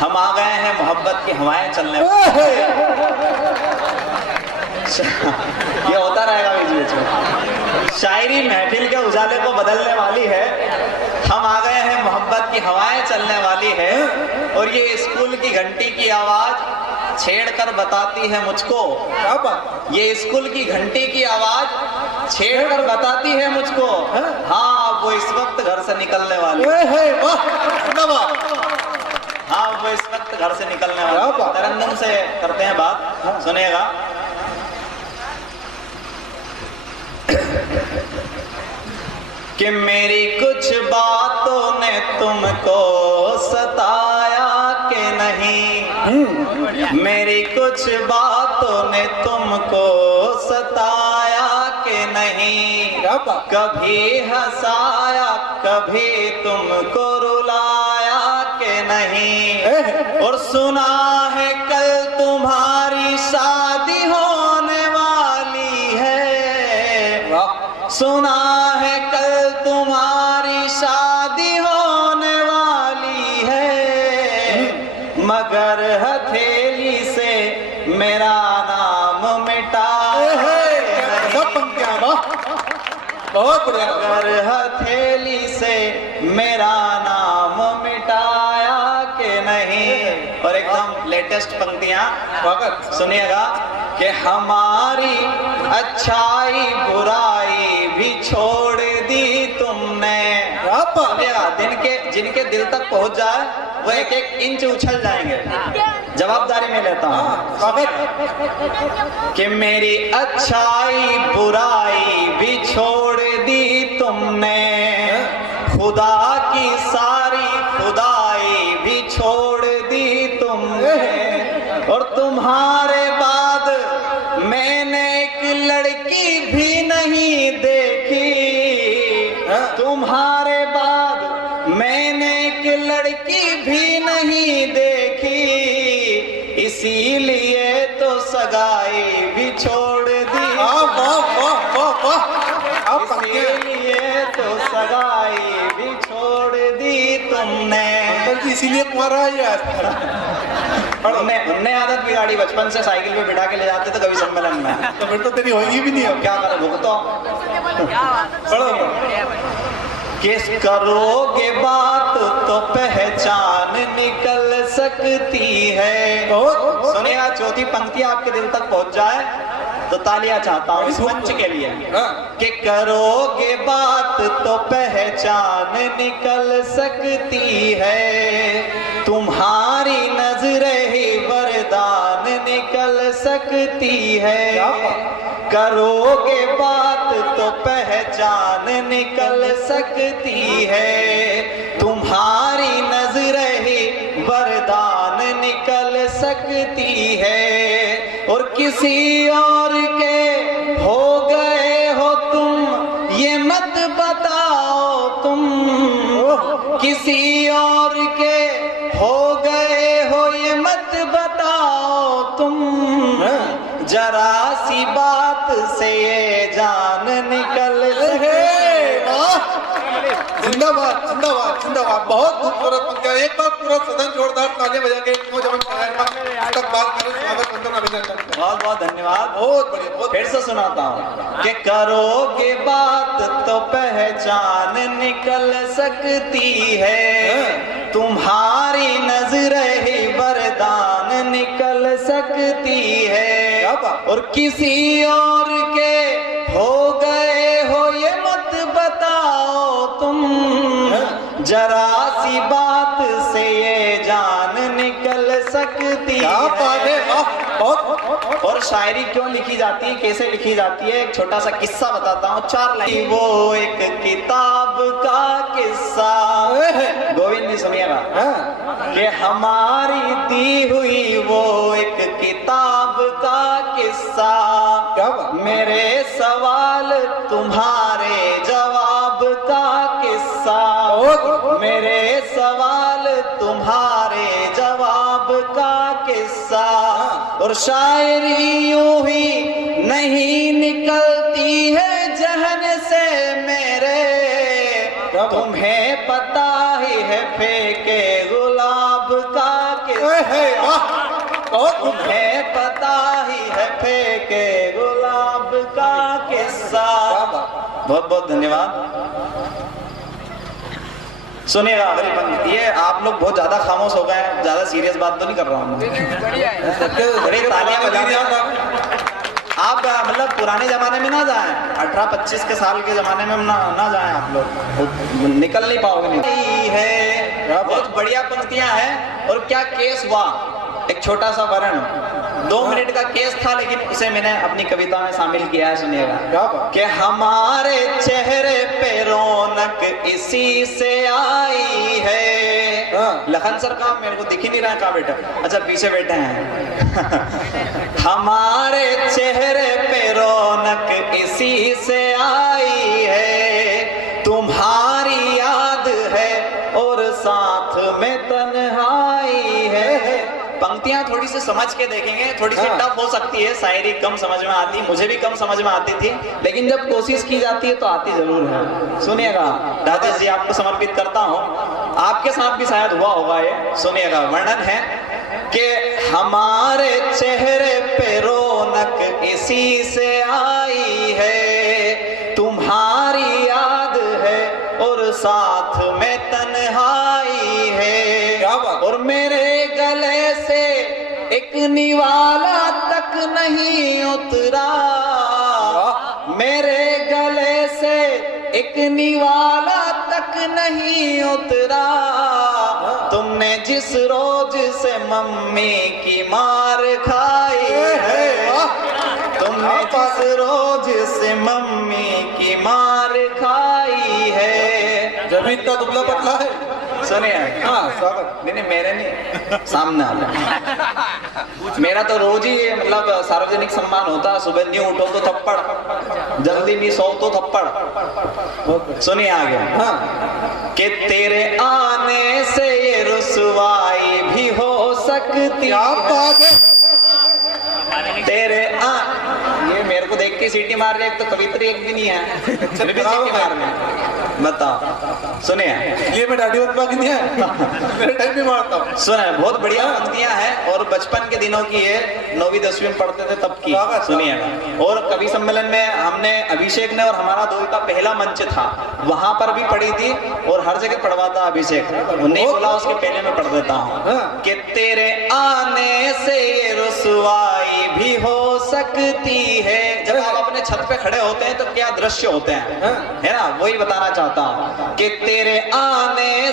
हम आ गए हैं मोहब्बत की हवाएं चलने। ये होता रहेगा बीच बीच में। शायरी महफिल के उजाले को बदलने वाली है। हम आ गए हैं मोहब्बत की हवाएं चलने वाली है। और ये स्कूल की घंटी की आवाज छेड़कर बताती है मुझको। ये स्कूल की घंटी की आवाज छेड़कर बताती है मुझको। हाँ वो इस वक्त घर से निकलने वाली। हाँ वो इस वक्त घर से निकलने वाली। तरन्नुम से करते हैं बात, सुनिएगा। कि मेरी कुछ बातों ने तुमको सताया कि नहीं, मेरी कुछ बातों ने तुमको सताया कि नहीं, कभी हंसाया कभी तुमको रुलाया कि नहीं। और सुना है कल तुम्हारी शादी होने वाली है, सुना है कल तुम्हारी शादी होने वाली है, मगर हथेली से मेरा नाम मिटा बहुत बढ़िया। मगर हथेली से मेरा नाम मिटाया कि नहीं। और एकदम लेटेस्ट पंक्तियां सुनिएगा कि हमारी अच्छाई बुराई भी छोड़ दी तुमने। जिनके दिल तक पहुंच जाए वो एक एक इंच उछल जाएंगे। जवाबदारी में लेता हूं कि मेरी अच्छाई बुराई भी छोड़ दी तुमने, खुदा की सारी खुदाई भी छोड़ दी तुमने। और तुम्हारे बाद मैंने एक लड़की भी नहीं देखी, तुम्हारे बाद मैंने एक लड़की भी नहीं देखी, इसीलिए तो सगाई भी छोड़ दी। इसीलिए तो सगाई भी छोड़ दी तुमने। इसीलिए तुम्हारा उनने आदत बिगाड़ी, बचपन से साइकिल पे बिठा के ले जाते थे कभी सम्मेलन में। तो फिर तो तेरी होगी भी नहीं। अब क्या करे भुगतो। किस करोगे बात तो पहचान निकल सकती है। सुनिएगा, चौथी पंक्ति आपके दिल तक पहुंच जाए तो तालियां चाहता हूं इस मंच के लिए। कि करोगे बात तो पहचान निकल सकती है, तुम्हारी नजरें ही वरदान निकल सकती है। करोगे बात तो पहचान निकल सकती है, तुम्हारी नजरें ही वरदान निकल सकती है। और किसी और के हो गए हो तुम ये मत बताओ तुम, किसी और के हो गए हो ये मत बताओ तुम, जरा सी बात से ये जान निकल सके। जिंदाबाद जिंदाबाद जिंदाबाद। बहुत खूबसूरत पंक्तियां। एक बार पूरा सदन जोरदार तालियां बजा के नौजवान बहुत बहुत धन्यवाद। बहुत बढ़िया। फिर से सुनाता हूँ कि करोगे बात तो पहचान निकल सकती है, तुम्हारी नजरें ही वरदान निकल सकती है। और किसी और के हो गए हो ये मत बताओ तुम, जरा सी बात से ये जान निकल सकती है। और शायरी क्यों लिखी जाती है, कैसे लिखी जाती है, एक छोटा सा किस्सा बताता हूँ। 4 लाइन। वो एक किताब का किस्सा, गोविंद जी सुनिएगा। कि हमारी दी हुई वो एक किताब का किस्सा, मेरे सवाल तुम्हारे जवाब का किस्सा, मेरे सवाल तुम्हारे जवाब का किस्सा। और शायरी यूं ही नहीं निकलती है जहन से मेरे, तुम्हें पता ही है फेंके गुलाब का वाह, बहुत खूब। तुम्हें पता ही है फेंके गुलाब का किस्सा। बहुत बहुत धन्यवाद। सुनिएगा अगली पंक्ति। ये आप लोग बहुत ज्यादा खामोश हो गए हैं, ज्यादा सीरियस बात तो नहीं कर रहा हूँ। बड़ी तालियां बजा रहे हैं। आप मतलब पुराने जमाने में ना जाएं, 18-25 के साल के जमाने में ना जाएं आप लोग, निकल नहीं पाओगे। नहीं है, बहुत बढ़िया पंक्तियां हैं। और क्या केस हुआ, एक छोटा सा वर्ण 2 मिनट का केस था, लेकिन उसे मैंने अपनी कविता में शामिल किया है। सुनिएगा कि हमारे चेहरे पे रौनक इसी से आई है। लखन सर का मेरे को दिख ही नहीं रहा है, कहाँ बैठा? अच्छा पीछे बैठे हैं। हमारे चेहरे पे रौनक इसी से आई है, तुम्हारी याद है और साथ में तन्हाई है। पंक्तियां थोड़ी सी समझ के देखेंगे, थोड़ी सी टफ हो सकती है, शायरी कम समझ में आती, मुझे भी कम समझ में आती थी, लेकिन जब कोशिश की जाती है तो आती जरूर है। सुनिएगा, राजेश जी आपको समर्पित करता हूं, आपके साथ भी शायद हुआ होगा ये। सुनिएगा, वर्णन है कि हमारे चेहरे पे रौनक इसी से आई है, तुम्हारी याद है और साथ में तन्हाई है। और मेरे गले से एक निवाला तक नहीं उतरा, मेरे गले से एक निवाला तक नहीं उतरा। तुमने जिस रोज से मम्मी की मार खाई है, तुमने जिस रोज से मम्मी की मार खाई है। जब इतना दुबला पतला है। सुनिए, हाँ स्वागत। नहीं मेरे नहीं, सामने आ। मेरा तो रोज ही मतलब सार्वजनिक सम्मान होता है। सुबह नहीं उठो तो थप्पड़, जल्दी नहीं सो तो थप्पड़। सुनिए आगे, हाँ, कि तेरे आने से ये रुसवाई भी हो सकती है। तेरे ये मेरे को देख के सीटी मार रहे, एक तो कवित्री एक भी नहीं है, फिर भी सीटी मार रहे। बताओ, सुनिए, ये मैं दाढ़ी वत नहीं है, मेरे टाइम भी मारता हूँ। सुनिए, बहुत बढ़िया पंक्तियां हैं और बचपन के दिनों की है, 9वीं-10वीं में पढ़ते थे तब की। सुनिएगा, और कवि सम्मेलन में हमने, अभिषेक ने और हमारा 2 का पहला मंच था, वहां पर भी पढ़ी थी और हर जगह पढ़वाता अभिषेक। नहीं बोला उसके पहले मैं पढ़ देता हूँ कि तेरे आने से ये रुसवाई भी हो सकती है। जब आप अपने छत पे खड़े होते हैं तो क्या दृश्य होते हैं, है ना, वही बताना चाहता हूँ कि तेरे आने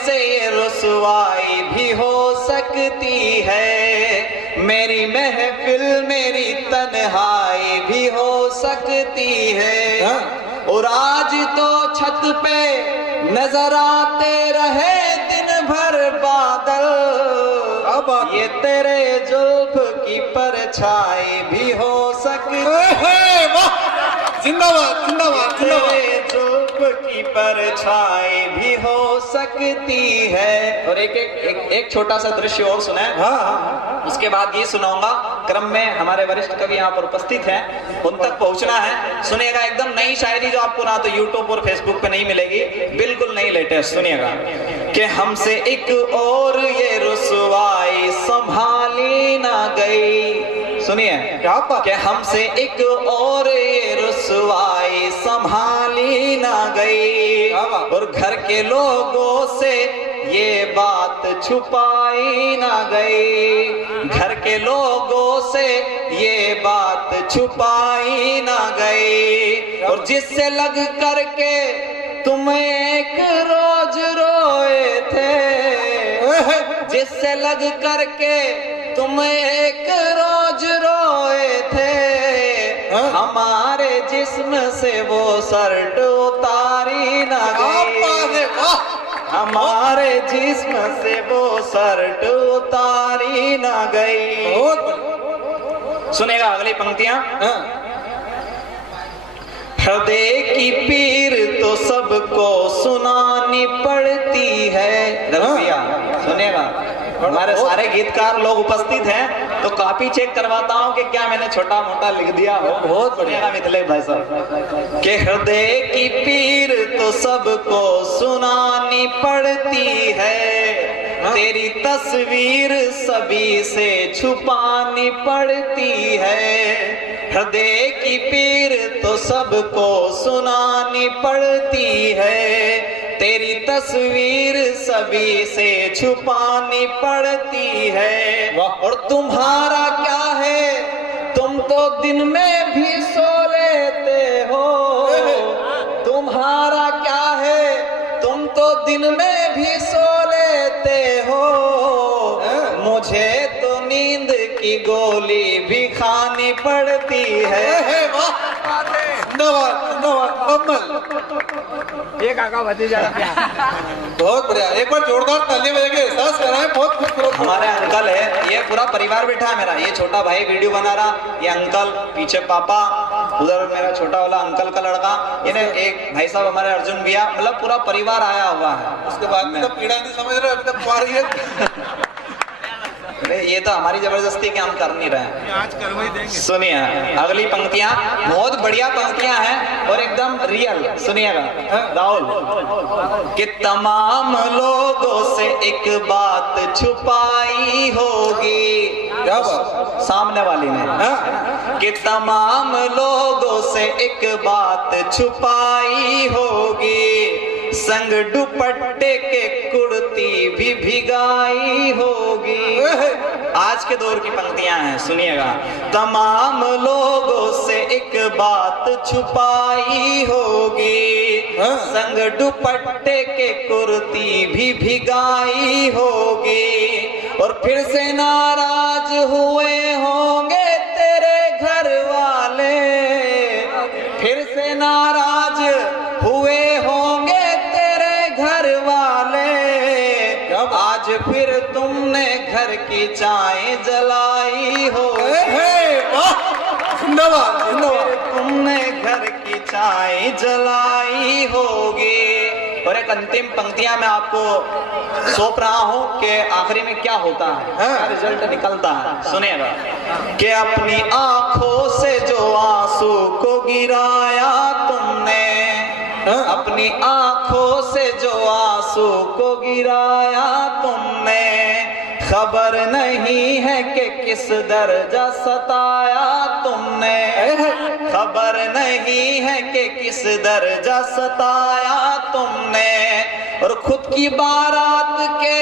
से ये रुसवाई भी हो सकती है, मेरी महफिल मेरी तन्हाई भी हो सकती है। और आज तो छत पे नजर आते रहे दिन भर बादल, ये तेरे जुल्फ की परछाई भी हो सकती है। जिंदाबाद जिंदाबाद तेरे जुल्फ की परछाई भी हो सकती है। और एक छोटा सा दृश्य और सुना है। हाँ। उसके बाद ये सुनाऊंगा, क्रम में हमारे वरिष्ठ कवि यहाँ पर उपस्थित हैं, उन तक पहुंचना है। सुनिएगा, एकदम नई शायरी जो आपको ना तो यूट्यूब और फेसबुक पे नहीं मिलेगी, बिल्कुल नई लेटेस्ट। सुनिएगा कि हमसे एक और ये रुसवाई संभाली ना गई। सुनिए, कि हमसे एक और ये रुसवाई संभाली ना गई, और घर के लोगों से ये बात छुपाई ना गई, घर के लोगों से ये बात छुपाई ना गई। और जिससे लग करके तुम एक रोज रोए थे, जिससे लग करके तुम एक रोज रोए थे, हमारे जिस्म से वो शर्ट उतारी ना गई, हमारे जिस्म से वो शर्ट उतारी ना गई। सुनेगा अगली पंक्तियां। हृदय की पीर तो सबको सुनानी पड़ती है। रघुया सुनेगा, हमारे सारे गीतकार लोग उपस्थित हैं, तो कॉपी चेक करवाता हूँ कि क्या मैंने छोटा मोटा लिख दिया हो। बहुत बढ़िया मिथिलेश भाई साहब, कि हृदय की पीर तो सबको सुनानी पड़ती है, तेरी तस्वीर सभी से छुपानी पड़ती है, हृदय की पीर तो सबको सुनानी पड़ती है, तेरी तस्वीर सभी से छुपानी पड़ती है। और तुम्हारा क्या है, तुम तो दिन में भी सो लेते हो, तुम्हारा क्या है, तुम तो दिन में भी सो लेते हो, मुझे तो नींद की गोली भी खानी पड़ती है। ये काका भतीजा बहुत बढ़िया, एक बार जोरदार ताली बजा के एहसास कराएं, बहुत खूबसूरत। हमारे अंकल है, ये पूरा परिवार बैठा है मेरा, ये छोटा भाई वीडियो बना रहा, ये अंकल, पीछे पापा, उधर मेरा छोटा वाला अंकल का लड़का, ये एक भाई साहब हमारे अर्जुन भैया, मतलब पूरा परिवार आया हुआ है। उसके बाद में पीड़ा नहीं समझ रहे, अभी तक पा रही है। ये तो हमारी जबरदस्ती कि हम कर नहीं रहे हैं। आज करवा ही देंगे। सुनिए अगली पंक्तियां बहुत बढ़िया पंक्तियां हैं और एकदम रियल। सुनिएगा राहुल, कि तमाम लोगों से एक बात छुपाई होगी, क्या बात सामने वाली ने, कि तमाम लोगों से एक बात छुपाई होगी, संग दुपट्टे के कुर्ती भी भिगाई होगी। आज के दौर की पंक्तियां हैं, सुनिएगा। तमाम लोगों से एक बात छुपाई होगी, संग दुपट्टे के कुर्ती भी भिगाई होगी, और फिर से नाराज हुए होंगे तेरे घर वाले, फिर से नाराज हुए होंगे तेरे घर वाले, आज फिर तुमने घर की चाय जलाई हो, तुमने घर की चाय जलाई होगी। और एक अंतिम पंक्तियां मैं आपको सौंप रहा हूं कि आखिरी में क्या होता है, क्या रिजल्ट निकलता है। सुनिएगा, कि अपनी आंखों से जो आंसू को गिराया तुमने, अपनी आंखों से जो आंसू को गिराया तुमने, खबर नहीं है कि किस दर्जा सताया तुमने, खबर नहीं है कि किस दर्जा सताया तुमने, और खुद की बारात के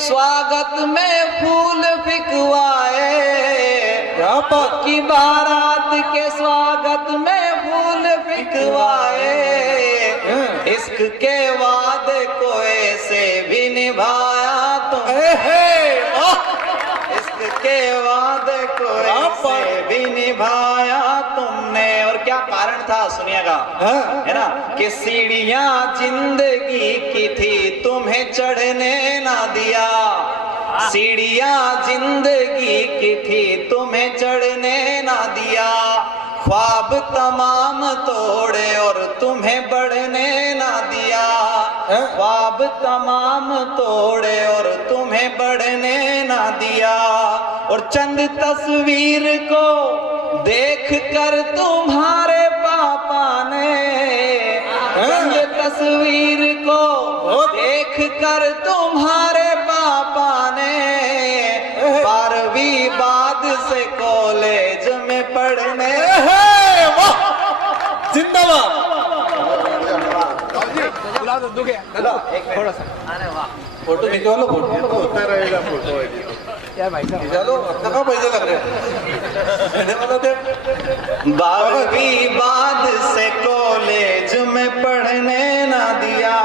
स्वागत में फूल बिकवाए, खुद की बारात के स्वागत में फूल बिकवाए, इश्क के वादे को ऐसे भी निभाया तुमने, इश्क के वादे को ऐसे भी निभाया तुमने। और क्या कारण था सुनिएगा, है ना, कि सीढ़ियां जिंदगी की थी तुम्हें चढ़ने ना दिया, सीढ़ियां जिंदगी की थी तुम्हें चढ़ने ना दिया, ख्वाब तमाम तोड़े और तुम्हें बढ़ने ना दिया, ख्वाब तमाम तोड़े और तुम्हें बढ़ने ना दिया, और चंद तस्वीर को देख कर तुम्हारे पापा ने, चंद तस्वीर को देख कर तुम्हारे पापा ने, 12वीं बाद से कॉलेज में पढ़ने। जिंदाबाद। थोड़ा सा फोटो खिंचवा लो, फोटो होता रहेगा, फोटो यार भाई चलो अपना पैसे लग रहे हैं। 12वीं बाद से कॉलेज में पढ़ने ना दिया।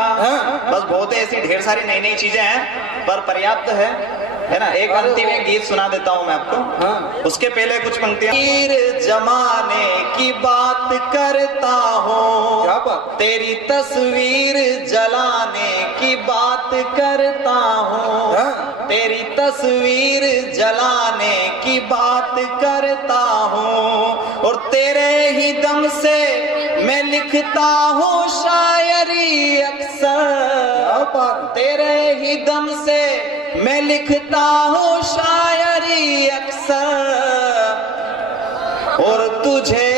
बस बहुत ऐसी ढेर सारी नई नई चीजें हैं पर पर्याप्त है ना। एक अंतिम एक गीत सुना देता हूं मैं आपको, उसके पहले कुछ पंक्तियां। तीर जमाने की बात करता हूँ, क्या बात? तेरी तस्वीर जलाने की बात करता हूँ, तेरी तस्वीर जलाने की बात करता हूँ, और तेरे ही दम से मैं लिखता हूँ शायरी अक्सर, तेरे ही दम से मैं लिखता हूँ शायरी अक्सर, और तुझे